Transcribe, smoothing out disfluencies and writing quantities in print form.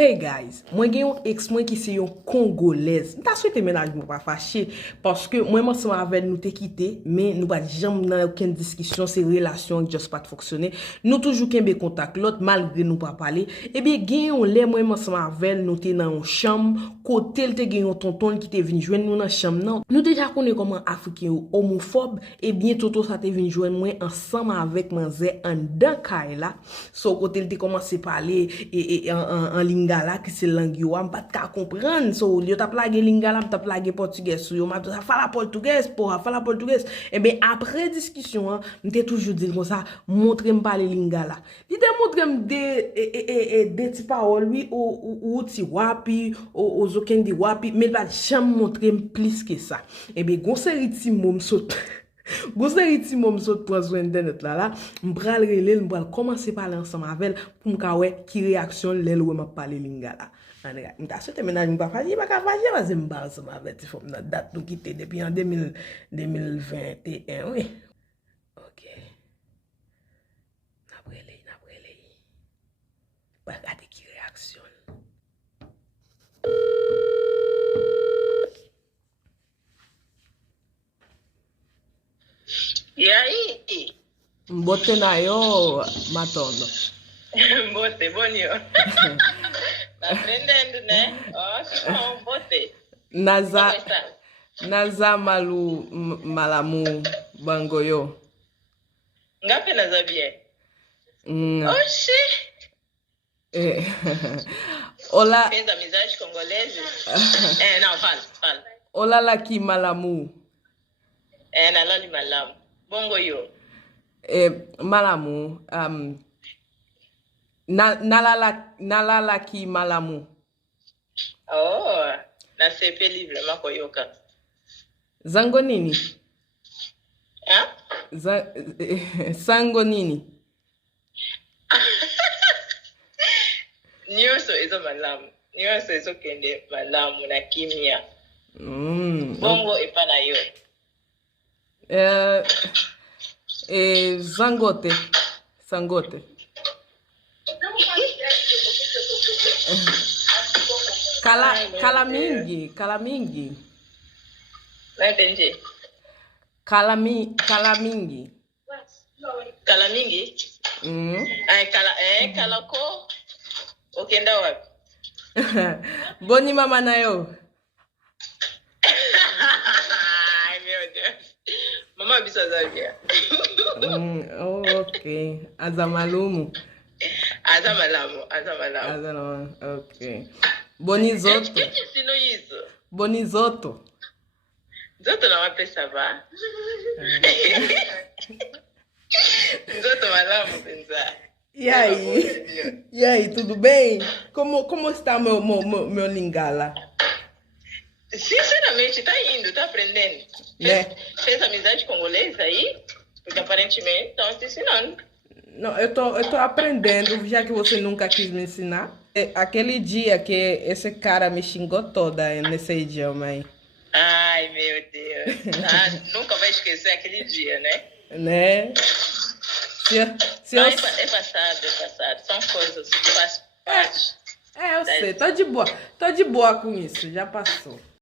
Hey guys, moi gen yon ex moi qui c'est yon congolaise. M'ta souhaité ménage moi pas fâché parce que moi ensemble avec nous te quitté mais nous pas jamais dans aucune discussion, c'est relation qui juste pas fonctionner. Nous toujours kembe contact l'autre malgré nous pas parler. Et bien gen yon lè moi ensemble avec nous te dans une chambre, côté te gen yon tonton qui te vinn joindre nous dans chambre non. Nous déjà connaît comment africain homophobe et bien toto ça te vinn joindre moi ensemble avec manzé en dans kaila. So côté te commencé parler et en lingala qui c'est langue yo am pas ka comprendre so yo t'a plagué lingala t'a plagué portugais so yo m'a fala portugais pour fala portugais et ben après discussion m'était toujours dit comme ça montrer me parler lingala il te montre me des petits paroles lui ou ti wapi ou zoken di wapi mais pas jamais montrer plus que ça et ben gon série ti mom saute Goseri ti mom sot prend sur internet là, m'bral relel, m'bral commencer parler ensemble avec pour m'ka wè qui réaction l'elle ou m'a parler lingala. Ane m'ta souhaité ménage m'pa faji, pas ka faji parce que m'ba ensemble avec ti femme nan date nous quitter depuis en 2021 oui. OK. N'après pas regarder qui réaction. E aí? Mbote na yo matondo. Mbote, bonio. Tá aprendendo, né? Ó, que bom, bote. Naza malu malamu bangoyo. Ngapi naza bien? Oxi! Olá. Fez amizade congolesa? Não, fala. Olá laki malamu. Nalali malamu. Bongo yo. Malamu. Nalala ki malamu. Oh, na CP livre makoyoka. Zango nini? Hein? Sango nini? Nyonso ezo malamu. Nyonso ezo kende malamu na kimia. Bongo epana yo. Zangote. Kala mingi. Não entendi. Kala mingi. Kala mingi? Kalako. Okenda wapi? Boni mama na yo. Ai, meu Deus. Mama biso azabia. Okay. Azamalumu. Azamalamu. Okay. Bonizoto. Quem te ensinou isso? Bonizoto. Zoto não vai pensar. Zoto malamu pensar. E aí, tudo bem? Como está meu lingala? Sinceramente, tá indo, tá aprendendo. Fez amizade congolesa aí? Porque aparentemente estão te ensinando. Não, eu tô aprendendo, já que você nunca quis me ensinar. Aquele dia que esse cara me xingou toda nesse idioma aí. Ai, meu Deus. Nunca vai esquecer aquele dia, né? Né? Não, é passado. São coisas que fazem parte. Eu sei, tô de boa com isso, já passou.